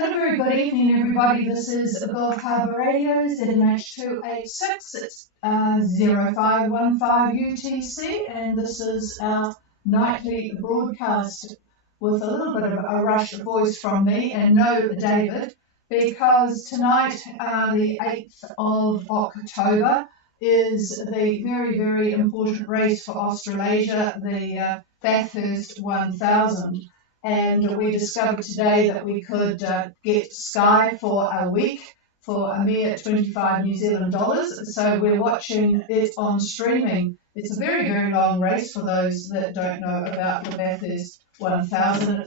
And a very good evening, everybody. This is Gulf Harbour Radio, ZMH286. It's 0515 UTC, and this is our nightly broadcast with a little bit of a rushed voice from me and no David, because tonight, the 8th of October, is the very, very important race for Australasia, the Bathurst 1000. And we discovered today that we could get Sky for a week for a mere 25 New Zealand dollars. So we're watching it on streaming. It's a very, very long race for those that don't know about the Bathurst 1000.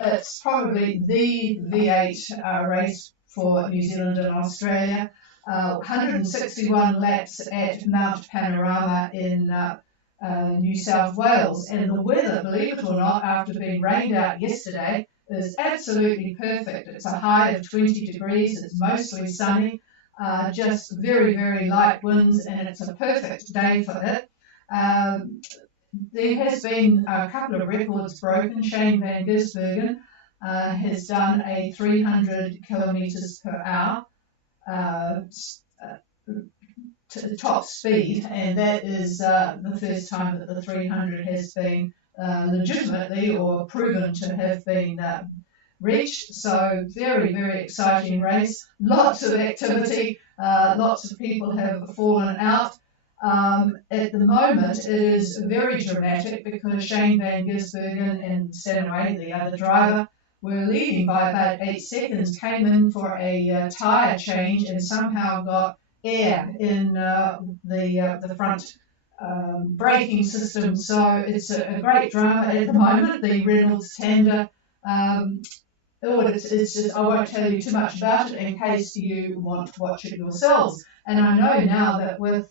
It's probably the V8 race for New Zealand and Australia. 161 laps at Mount Panorama in New South Wales, and the weather, believe it or not, after being rained out yesterday, is absolutely perfect. It's a high of 20 degrees, it's mostly sunny, just very, very light winds, and it's a perfect day for it. There has been a couple of records broken. Shane van Gisbergen has done a 300 kilometres per hour top speed, and that is the first time that the 300 has been legitimately or proven to have been reached. So very, very exciting race, lots of activity, lots of people have fallen out. At the moment it is very dramatic because Shane van Gisbergen and Stanaway, the other driver, were leading by about 8 seconds, came in for a tyre change and somehow got air in the front braking system. So it's a great drama at the moment. The Reynolds tender, it's just, I won't tell you too much about it in case you want to watch it yourselves. And I know now that with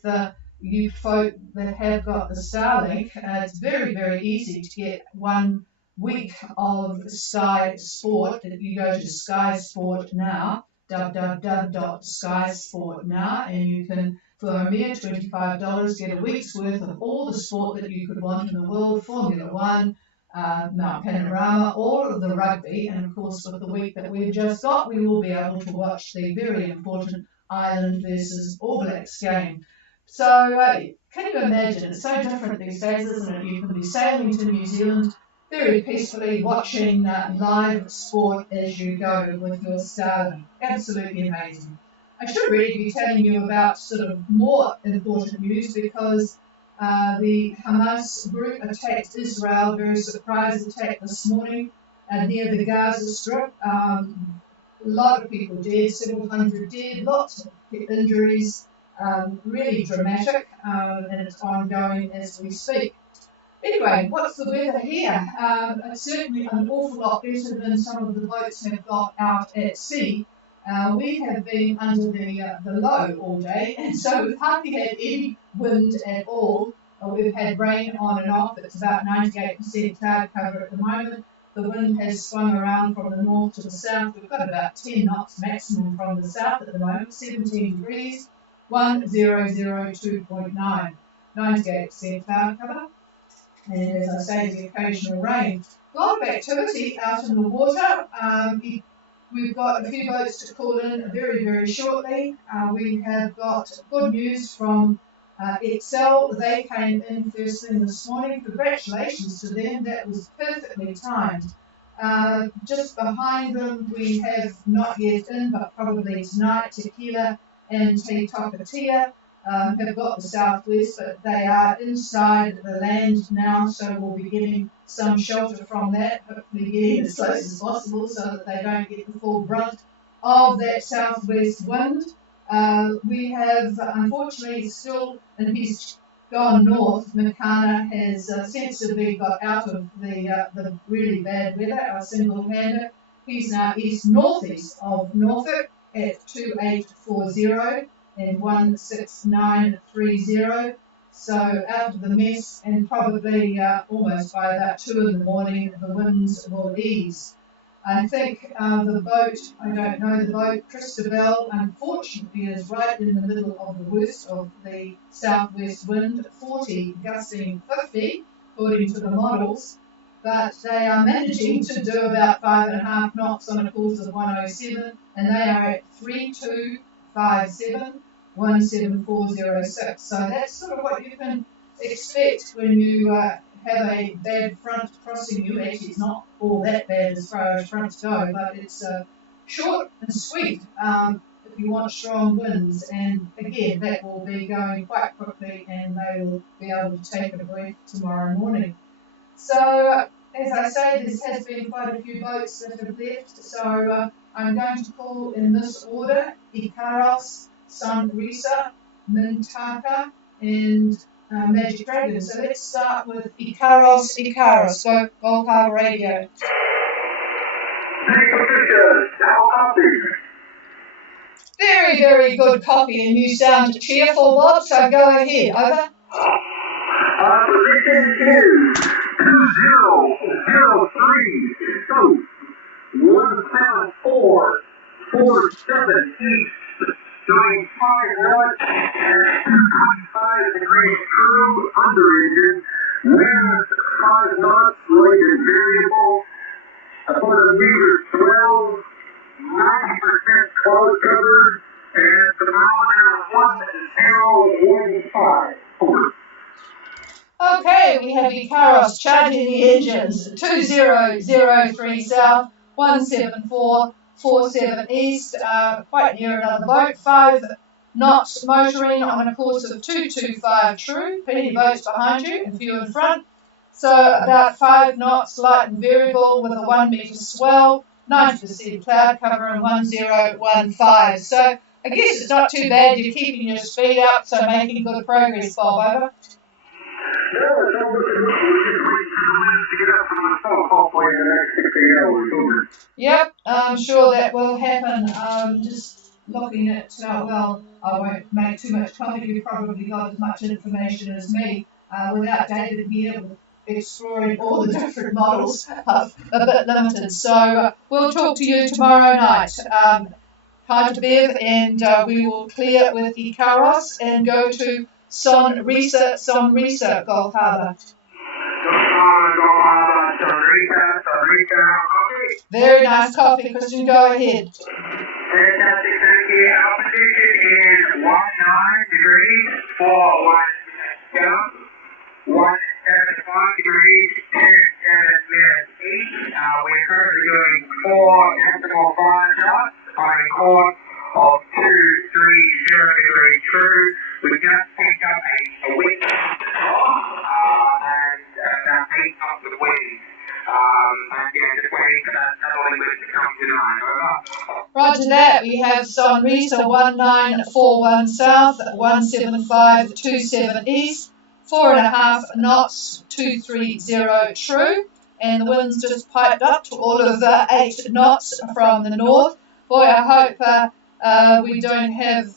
you folk that have got the Starlink, it's very, very easy to get 1 week of Sky Sport. You go to Sky Sport now, www.skysport.now, and you can, for a mere $25, get a week's worth of all the sport that you could want in the world: Formula One, Mount Panorama, all of the rugby, and of course with the week that we've just got, we will be able to watch the very important Ireland versus All Blacks game. So can you imagine? It's so different these days, isn't it? You can be sailing to New Zealand very peacefully, watching live sport as you go with your Starlink. Absolutely amazing. I should really be telling you about sort of more important news, because the Hamas group attacked Israel, very surprise attack this morning near the Gaza Strip. A lot of people dead, several hundred dead, lots of injuries, really dramatic, and it's ongoing as we speak. Anyway, what's the weather here? It's certainly an awful lot better than some of the boats have got out at sea. We have been under the low all day, and so we've hardly had any wind at all. We've had rain on and off. It's about 98% cloud cover at the moment. The wind has swung around from the north to the south. We've got about 10 knots maximum from the south at the moment, 17 degrees, 1002.9, 98% cloud cover. And as I say, the occasional rain. A lot of activity out in the water. We've got a few boats to call in very, very shortly. We have got good news from Excel. They came in first thing this morning. Congratulations to them. That was perfectly timed. Just behind them, we have not yet in, but probably tonight, Tequila and Te Tokatia. Have got the southwest, but they are inside the land now, so we'll be getting some shelter from that, hopefully getting as close as possible so that they don't get the full brunt of that southwest wind. We have, unfortunately, still, and he's gone north, Makana has sensibly got out of the really bad weather, our single-hander. He's now east-northeast of Norfolk at 2840. and 16930, so out of the mess, and probably almost by about 2 in the morning the winds will ease. I think the boat, I don't know the boat, Christabel, unfortunately is right in the middle of the worst of the southwest wind, 40 gusting 50 according to the models. but they are managing to do about 5.5 knots on a course of 107, and they are at 3257 17406. So that's sort of what you can expect when you have a bad front crossing you. Actually, it's not all that bad as far as fronts go, but it's short and sweet if you want strong winds. And again, that will be going quite quickly, and they will be able to take a breath tomorrow morning. So, as I say, there has been quite a few boats that have left. So I'm going to call in this order: Ikaros, Sunrisa, Mintaka, and Magic Dragon. So let's start with Ikaros. Ikaros, go Gold Harbour Radio. Very, very good copy, and you sound cheerful, Bob, so go ahead. Over. Position is 2003 south, 17447 east, doing 5 knots and 225 degrees true under engine, winds 5 knots, right and variable, about a meter 12, 90% cloud cover, and the thermometer 1015. Over. Okay, we have Ikaros charging the engines, 2003 south, 17447 east, quite near another boat, 5 knots motoring on a course of 225 true, plenty of boats behind you and few in front, so about 5 knots light and variable with a 1 metre swell, 90% cloud cover and 1015. So I guess it's not too bad, you're keeping your speed up, so making good progress, Bob. Over. Yep, I'm sure that will happen. Just looking at, well, I won't make too much comment. You've probably got as much information as me. Without David here exploring all the different models, a bit limited. So we'll talk to you tomorrow night. Hi to Bev, and we will clear with Ikaros and go to Sonrisa, Gold Harbour. Very nice copy, Christian. Go ahead. Fantastic, thank you. Altitude is 19 degrees, 41 down, 175 degrees, 27 minutes east. We're currently doing 4 decimal 5 knots on a course of 230 degrees true. We just picked up a wind and about 8 knots of wind. And yeah, just waiting for that settling wind to come tonight. Over. Roger that. We have Sonrisa 1941 south, 17527 east, 4.5 knots, 230 true, and the wind's just piped up to all of 8 knots from the north. Boy, I hope we don't have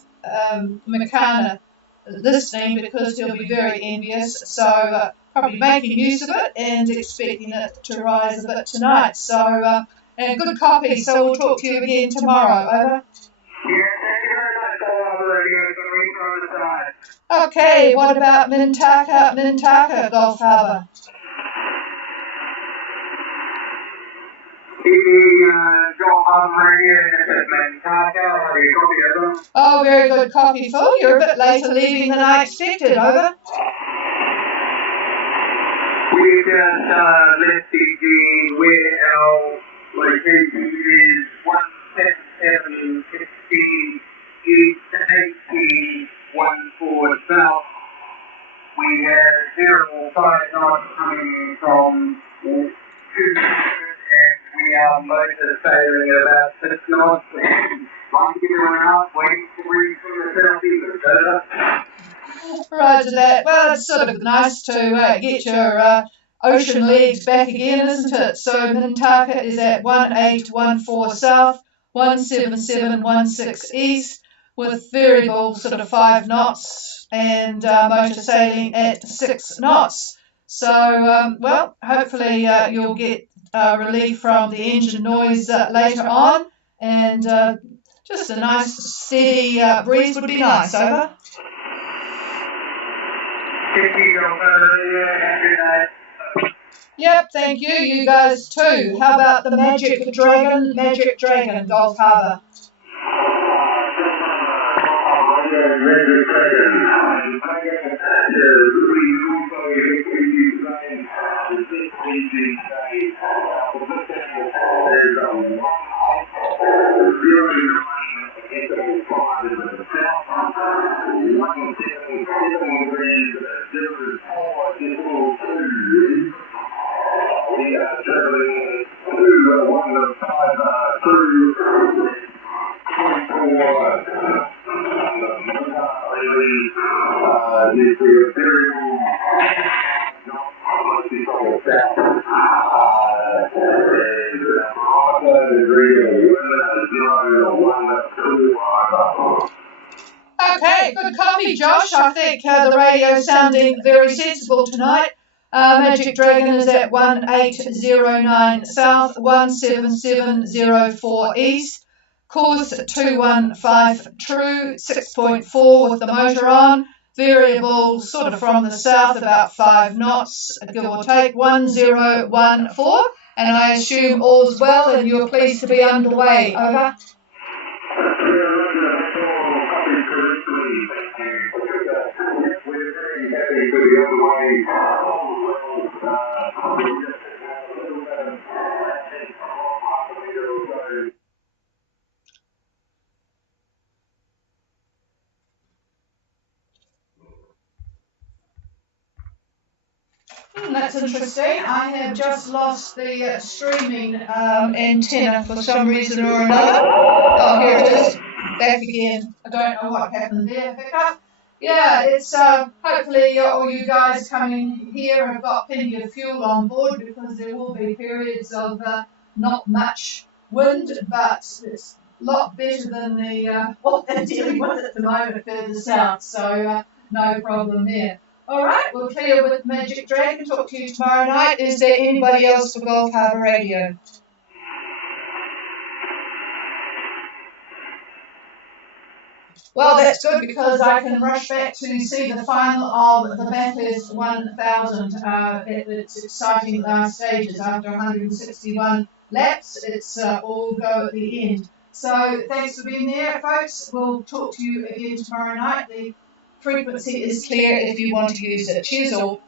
Makana listening, because he'll be very envious. So probably making use of it and expecting it to rise a bit tonight. So and good copy. So we'll talk to you again tomorrow. Over. Okay, what about Mintaka, Gold Harbour? Oh, very good copy, Phil. You're a bit later leaving than I expected. Over. We just left CG where our location is 17760 east, 8014 south. We have 0.5 knots coming from 2, and we are motor sailing at about 6 knots, and like everyone else, waiting for wind from the southeast. Roger that. Well, it's sort of nice to get your ocean legs back again, isn't it? So Mintaka is at 1814 south, 17716 east, with variable sort of 5 knots, and motor sailing at 6 knots. So, well, hopefully you'll get relief from the engine noise later on, and just a nice steady breeze would be nice. Over. Yep, thank you. You guys too. How about the Magic Dragon, Golf Harbour? Okay, good copy, Josh. I think the radio's sounding very sensible tonight. Magic Dragon is at 1809 South, 17704 East. Course 215 true, 6.4 with the motor on. Variable sort of from the south, about 5 knots, give or take, 1014. And I assume all's well and you're pleased to be underway. Over. That's interesting. I have just lost the streaming antenna for some reason or another. Oh, here it is. Back again. I don't know what happened there. Hiccup. Yeah, it's hopefully all you guys coming here have got plenty of fuel on board, because there will be periods of not much wind, but it's a lot better than the what they're dealing with at the moment further south. So no problem there. All right, we'll clear with Magic Dragon. Talk to you tomorrow night. Is there anybody else for Golf Harbour Radio? Well, that's good, because I can rush back to see the final of the Bathurst 1000. It's exciting last stages. After 161 laps, it's all go at the end. So thanks for being there, folks. We'll talk to you again tomorrow night. The frequency is clear if you want to use it. Cheers all.